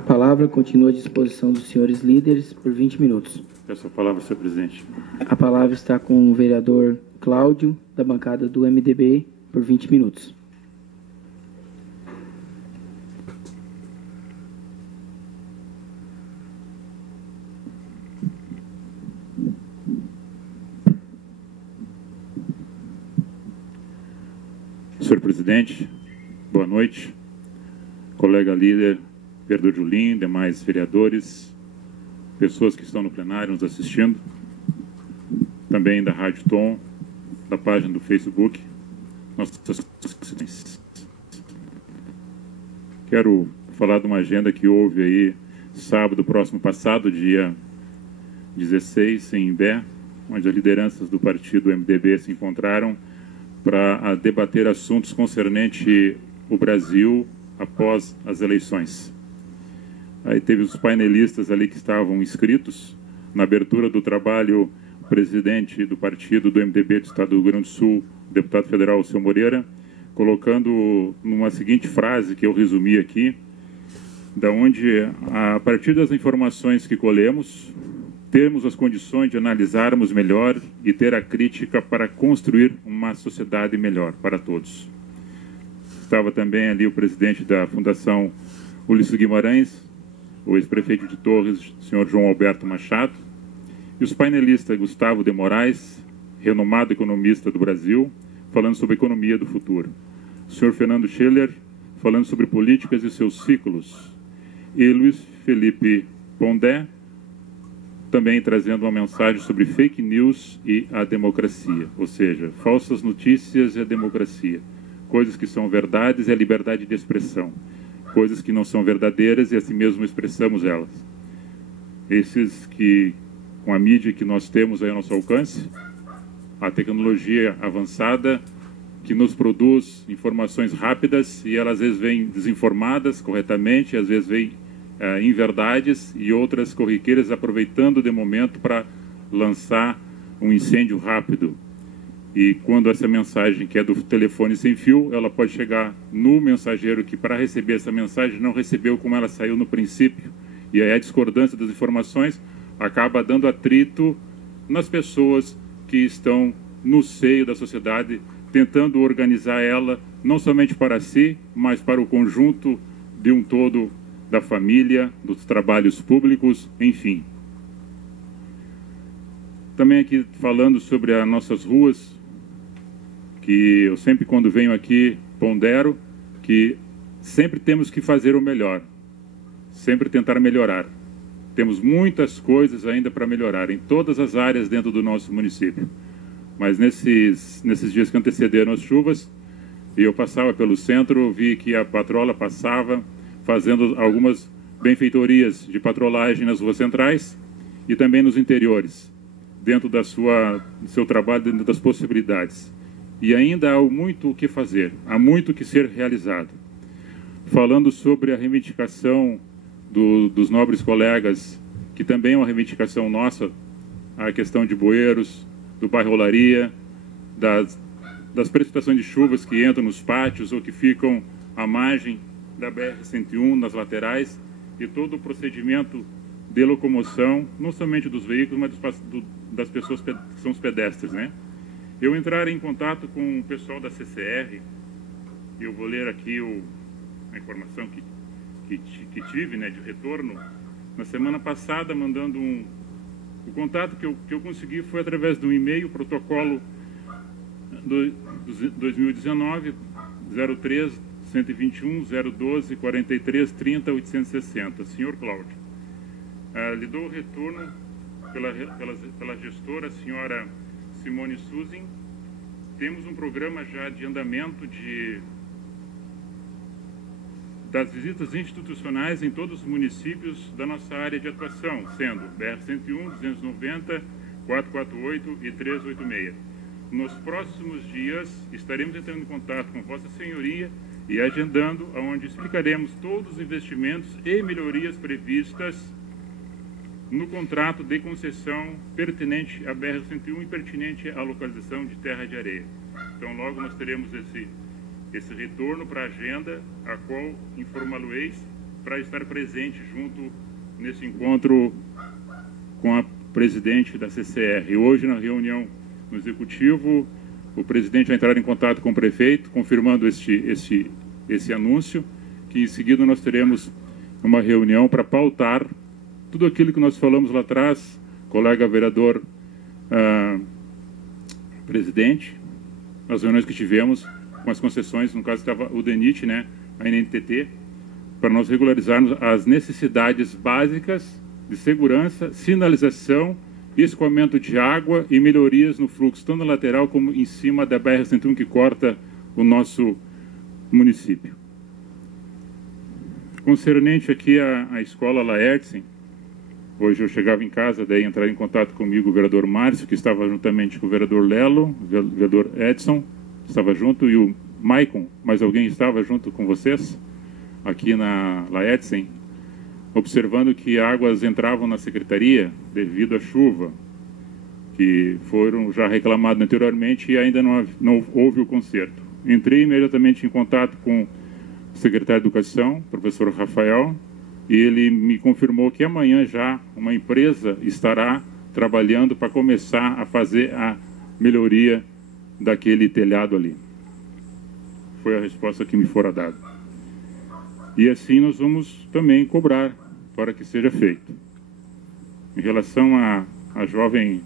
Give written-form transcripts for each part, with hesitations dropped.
A palavra continua à disposição dos senhores líderes por 20 minutos. Peço a palavra, senhor presidente. A palavra está com o vereador Cláudio, da bancada do MDB, por 20 minutos. Senhor presidente, boa noite. Colega líder, vereador Julinho, demais vereadores, pessoas que estão no plenário nos assistindo, também da Rádio Tom, da página do Facebook. Quero falar de uma agenda que houve aí sábado próximo passado, dia 16, em Imbé, onde as lideranças do partido MDB se encontraram para debater assuntos concernentes o Brasil após as eleições. Aí teve os painelistas ali que estavam inscritos. Na abertura do trabalho, o presidente do partido do MDB do Estado do Rio Grande do Sul, o deputado federal, o senhor Moreira, colocando numa seguinte frase que eu resumi aqui, da onde, a partir das informações que colhemos, termos as condições de analisarmos melhor e ter a crítica para construir uma sociedade melhor para todos. Estava também ali o presidente da Fundação Ulisses Guimarães, o ex-prefeito de Torres, o senhor João Alberto Machado, e os painelistas Gustavo de Moraes, renomado economista do Brasil, falando sobre a economia do futuro. O senhor Fernando Schiller, falando sobre políticas e seus ciclos. E Luiz Felipe Pondé, também trazendo uma mensagem sobre fake news e a democracia, ou seja, falsas notícias e a democracia, coisas que são verdades e a liberdade de expressão, coisas que não são verdadeiras e assim mesmo expressamos elas. Esses que, com a mídia que nós temos aí ao nosso alcance, a tecnologia avançada que nos produz informações rápidas e elas às vezes vêm desinformadas corretamente, às vezes vêm inverdades e outras corriqueiras aproveitando de momento para lançar um incêndio rápido. E quando essa mensagem, que é do telefone sem fio, ela pode chegar no mensageiro que, para receber essa mensagem, não recebeu como ela saiu no princípio. E aí a discordância das informações acaba dando atrito nas pessoas que estão no seio da sociedade, tentando organizar ela não somente para si, mas para o conjunto de um todo, da família, dos trabalhos públicos, enfim. Também aqui falando sobre as nossas ruas, que eu sempre, quando venho aqui, pondero que sempre temos que fazer o melhor, sempre tentar melhorar. Temos muitas coisas ainda para melhorar em todas as áreas dentro do nosso município. Mas nesses dias que antecederam as chuvas, eu passava pelo centro, vi que a patrola passava fazendo algumas benfeitorias de patrolagem nas ruas centrais e também nos interiores, dentro do seu trabalho, dentro das possibilidades. E ainda há muito o que fazer, há muito o que ser realizado. Falando sobre a reivindicação dos nobres colegas, que também é uma reivindicação nossa, a questão de bueiros, do bairro Olaria, das precipitações de chuvas que entram nos pátios ou que ficam à margem da BR-101, nas laterais, e todo o procedimento de locomoção, não somente dos veículos, mas das pessoas que são os pedestres, né? Eu entrar em contato com o pessoal da CCR, e eu vou ler aqui a informação que tive, né, de retorno, na semana passada, mandando o contato que eu consegui foi através do e-mail, protocolo 2019 03 121 012 43 30 860. Senhor Cláudio, lhe dou o retorno pela gestora, a senhora Simone Suzin. Temos um programa já de andamento das visitas institucionais em todos os municípios da nossa área de atuação, sendo BR-101, 290, 448 e 386. Nos próximos dias estaremos entrando em contato com Vossa Senhoria e agendando, onde explicaremos todos os investimentos e melhorias previstas no contrato de concessão pertinente à BR-101 e pertinente à localização de Terra de Areia. Então, logo nós teremos esse retorno para a agenda, a qual informá-lo-eis, para estar presente junto nesse encontro com a presidente da CCR. E hoje, na reunião no Executivo, o presidente vai entrar em contato com o prefeito, confirmando esse anúncio, que em seguida nós teremos uma reunião para pautar tudo aquilo que nós falamos lá atrás, colega vereador presidente, nas reuniões que tivemos com as concessões, no caso estava o DENIT, né, a NTT, para nós regularizarmos as necessidades básicas de segurança, sinalização, escoamento de água e melhorias no fluxo, tanto na lateral como em cima da BR-101 que corta o nosso município. Concernente aqui a escola Laertsen, hoje eu chegava em casa, daí entrar em contato comigo o vereador Márcio, que estava juntamente com o vereador Lelo, o vereador Edson, estava junto, e o Maicon, mais alguém estava junto com vocês, aqui na Laertsen, observando que águas entravam na secretaria devido à chuva, que foram já reclamadas anteriormente e ainda não houve o conserto. Entrei imediatamente em contato com o secretário de Educação, professor Rafael, e ele me confirmou que amanhã já uma empresa estará trabalhando para começar a fazer a melhoria daquele telhado ali. Foi a resposta que me fora dada. E assim nós vamos também cobrar para que seja feito. Em relação à jovem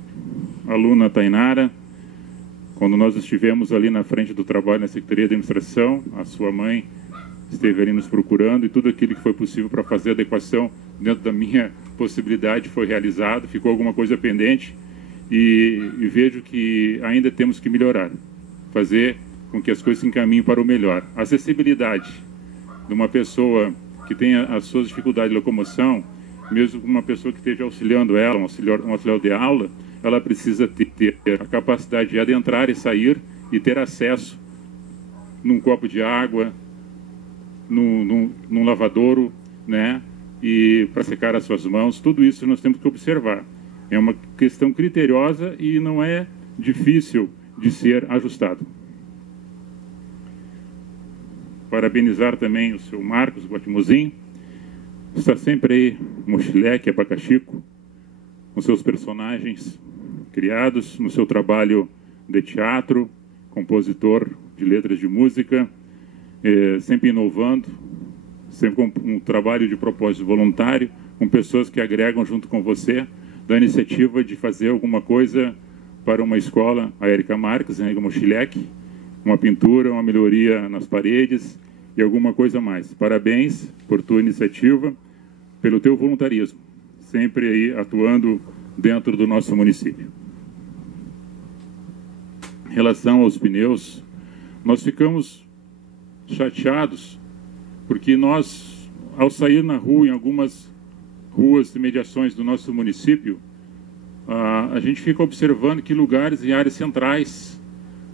aluna Tainara, quando nós estivemos ali na frente do trabalho na Secretaria de Administração, a sua mãe esteve ali nos procurando e tudo aquilo que foi possível para fazer a adequação dentro da minha possibilidade foi realizado, ficou alguma coisa pendente e vejo que ainda temos que melhorar, fazer com que as coisas se encaminhem para o melhor. A acessibilidade de uma pessoa que tenha as suas dificuldades de locomoção, mesmo uma pessoa que esteja auxiliando ela, um auxiliar de aula, ela precisa ter a capacidade de adentrar e sair e ter acesso num copo de água, num lavadouro, né? E para secar as suas mãos, tudo isso nós temos que observar. É uma questão criteriosa e não é difícil de ser ajustado. Parabenizar também o seu Marcos Guatimuzin, está sempre aí, Mochileque, Abacaxico, com seus personagens criados no seu trabalho de teatro, compositor de letras de música, sempre inovando, sempre com um trabalho de propósito voluntário, com pessoas que agregam junto com você, da iniciativa de fazer alguma coisa para uma escola, a Érica Marques, a Mochileque, uma pintura, uma melhoria nas paredes e alguma coisa mais. Parabéns por tua iniciativa, pelo teu voluntarismo, sempre aí atuando dentro do nosso município. Em relação aos pneus, nós ficamos chateados porque nós, ao sair na rua, em algumas ruas e mediações do nosso município, a gente fica observando que lugares em áreas centrais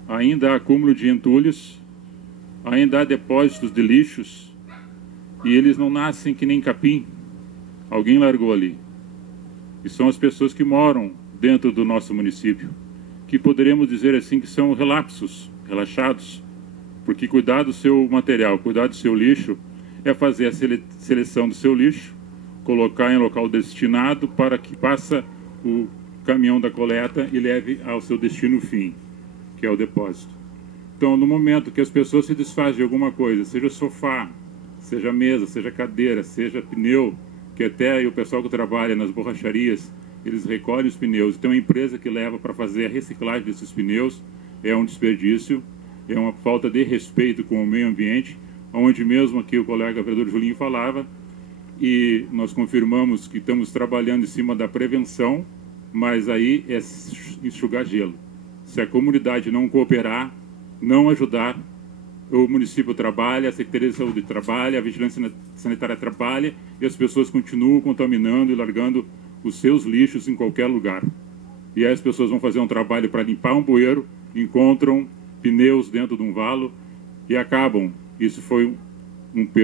ainda há acúmulo de entulhos, ainda há depósitos de lixos e eles não nascem que nem capim. Alguém largou ali. E são as pessoas que moram dentro do nosso município, que poderíamos dizer assim que são relapsos, relaxados, porque cuidar do seu material, cuidar do seu lixo, é fazer a seleção do seu lixo, colocar em local destinado para que passe o caminhão da coleta e leve ao seu destino fim, que é o depósito. Então, no momento que as pessoas se desfazem de alguma coisa, seja sofá, seja mesa, seja cadeira, seja pneu, que até aí o pessoal que trabalha nas borracharias, eles recolhem os pneus, tem uma empresa que leva para fazer a reciclagem desses pneus, é um desperdício, é uma falta de respeito com o meio ambiente, onde mesmo aqui o colega vereador Julinho falava, e nós confirmamos que estamos trabalhando em cima da prevenção, mas aí é enxugar gelo. Se a comunidade não cooperar, não ajudar, o município trabalha, a Secretaria de Saúde trabalha, a Vigilância Sanitária trabalha e as pessoas continuam contaminando e largando os seus lixos em qualquer lugar. E aí as pessoas vão fazer um trabalho para limpar um bueiro, encontram pneus dentro de um valo e acabam. Isso foi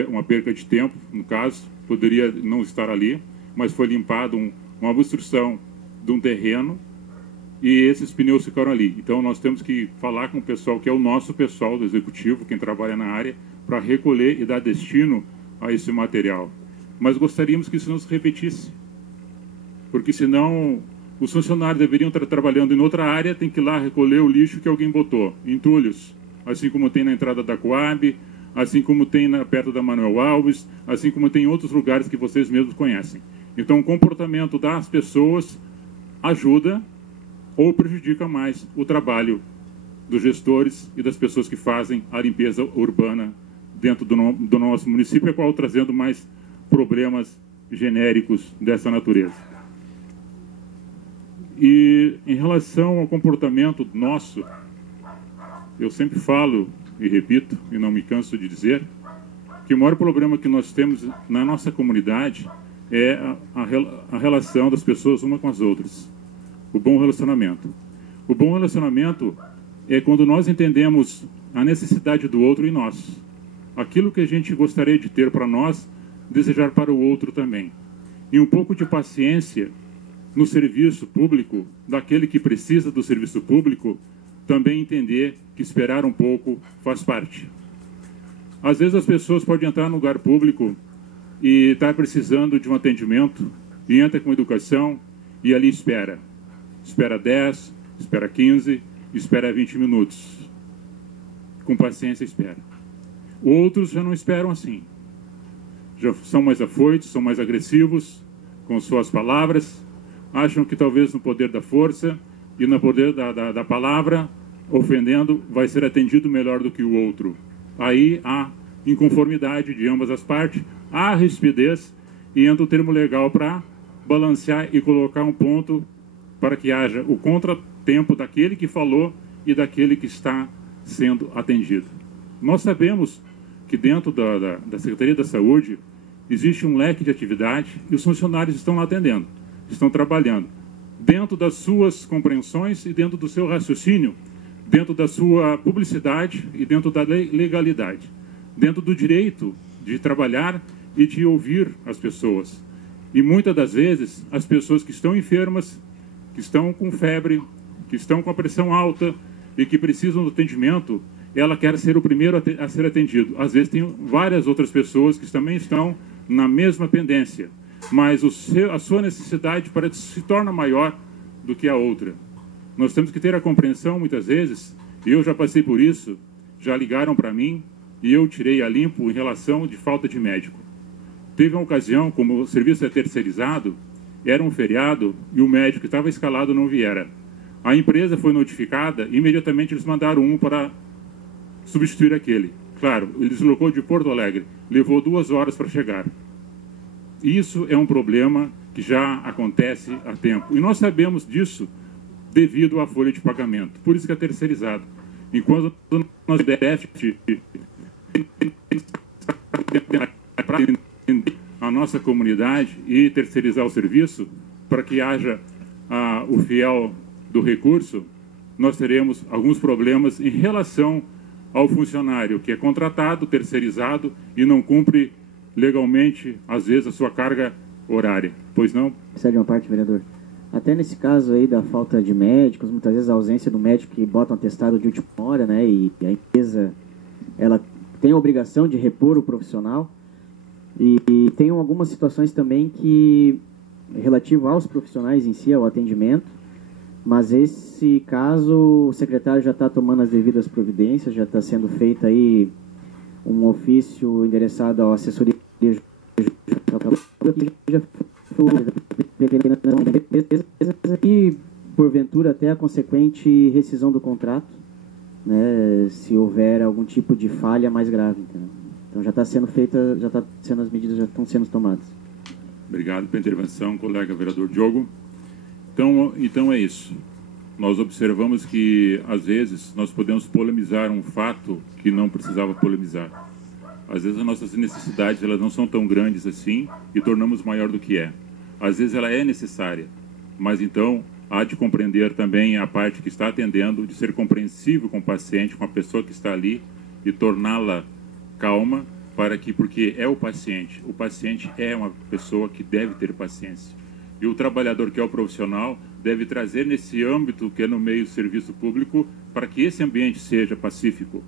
uma perca de tempo, no caso, poderia não estar ali, mas foi limpado uma obstrução de um terreno e esses pneus ficaram ali. Então nós temos que falar com o pessoal, que é o nosso pessoal do executivo, quem trabalha na área, para recolher e dar destino a esse material. mas gostaríamos que isso não se repetisse, porque senão os funcionários deveriam estar trabalhando em outra área, tem que ir lá recolher o lixo que alguém botou, entulhos, assim como tem na entrada da Coab, assim como tem perto da Manuel Alves, assim como tem em outros lugares que vocês mesmos conhecem. Então, o comportamento das pessoas ajuda ou prejudica mais o trabalho dos gestores e das pessoas que fazem a limpeza urbana dentro do nosso município, a qual trazendo mais problemas genéricos dessa natureza. E em relação ao comportamento nosso, eu sempre falo e repito, e não me canso de dizer, que o maior problema que nós temos na nossa comunidade é a relação das pessoas uma com as outras. O bom relacionamento. O bom relacionamento é quando nós entendemos a necessidade do outro em nós. Aquilo que a gente gostaria de ter para nós, desejar para o outro também. E um pouco de paciência no serviço público, daquele que precisa do serviço público, também entender que esperar um pouco faz parte. Às vezes as pessoas podem entrar no lugar público e estar precisando de um atendimento, e entra com educação e ali espera. Espera 10, espera 15, espera 20 minutos. Com paciência espera. Outros já não esperam assim. Já são mais afoitos, são mais agressivos com suas palavras, acham que talvez no poder da força e no poder da palavra, ofendendo, vai ser atendido melhor do que o outro. Aí há inconformidade de ambas as partes, há rispidez e entra o termo legal para balancear e colocar um ponto para que haja o contratempo daquele que falou e daquele que está sendo atendido. Nós sabemos que dentro da Secretaria da Saúde existe um leque de atividade e os funcionários estão lá atendendo, estão trabalhando dentro das suas compreensões e dentro do seu raciocínio, dentro da sua publicidade e dentro da legalidade, dentro do direito de trabalhar e de ouvir as pessoas. E muitas das vezes as pessoas que estão enfermas, que estão com febre, que estão com a pressão alta e que precisam do atendimento, ela quer ser o primeiro a ser atendido. Às vezes tem várias outras pessoas que também estão na mesma pendência, mas a sua necessidade se torna maior do que a outra. Nós temos que ter a compreensão, muitas vezes, e eu já passei por isso, já ligaram para mim e eu tirei a limpo em relação de falta de médico. Teve uma ocasião, como o serviço é terceirizado, era um feriado e o médico que estava escalado não viera. A empresa foi notificada e imediatamente eles mandaram um para substituir aquele. Claro, ele deslocou de Porto Alegre, levou 2 horas para chegar. Isso é um problema que já acontece há tempo. E nós sabemos disso devido à folha de pagamento. Por isso que é terceirizado. Enquanto nós déficit para a nossa comunidade e terceirizar o serviço, para que haja o fiel do recurso, nós teremos alguns problemas em relação ao funcionário que é contratado, terceirizado e não cumpre legalmente, às vezes, a sua carga horária. Pois não? Precisa de uma parte, vereador. Até nesse caso aí da falta de médicos, muitas vezes a ausência do médico que bota um atestado de última hora, né? E a empresa, ela tem a obrigação de repor o profissional. E tem algumas situações também que, relativo aos profissionais em si, ao atendimento, mas esse caso, o secretário já está tomando as devidas providências, já está sendo feito aí um ofício endereçado à assessoria e, porventura, até a consequente rescisão do contrato, né, se houver algum tipo de falha mais grave, entendeu? Então já está sendo feita, as medidas já estão sendo tomadas. Obrigado pela intervenção, colega vereador Diogo. Então é isso. Nós observamos que, às vezes, nós podemos polemizar um fato que não precisava polemizar. Às vezes, as nossas necessidades elas não são tão grandes assim e tornamos maior do que é. Às vezes, ela é necessária, mas então há de compreender também a parte que está atendendo, de ser compreensível com o paciente, com a pessoa que está ali e torná-la calma, porque é o paciente. O paciente é uma pessoa que deve ter paciência. E o trabalhador, que é o profissional, deve trazer nesse âmbito que é no meio do serviço público para que esse ambiente seja pacífico.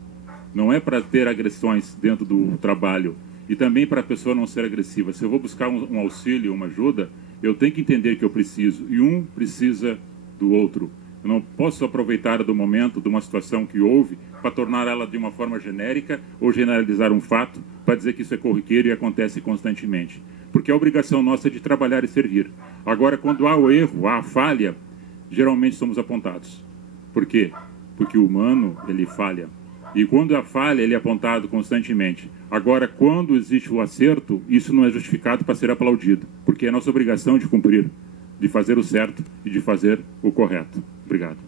Não é para ter agressões dentro do trabalho, E também para a pessoa não ser agressiva. Se eu vou buscar um auxílio, uma ajuda, eu tenho que entender que eu preciso. E um precisa do outro. Eu não posso aproveitar do momento, de uma situação que houve, para tornar ela de uma forma genérica ou generalizar um fato, para dizer que isso é corriqueiro e acontece constantemente. Porque a obrigação nossa é de trabalhar e servir. Agora, quando há o erro, há a falha, geralmente somos apontados. Por quê? Porque o humano, ele falha. E quando há falha, ele é apontado constantemente. Agora, quando existe o acerto, isso não é justificado para ser aplaudido. Porque é nossa obrigação de cumprir, de fazer o certo e de fazer o correto. Obrigado.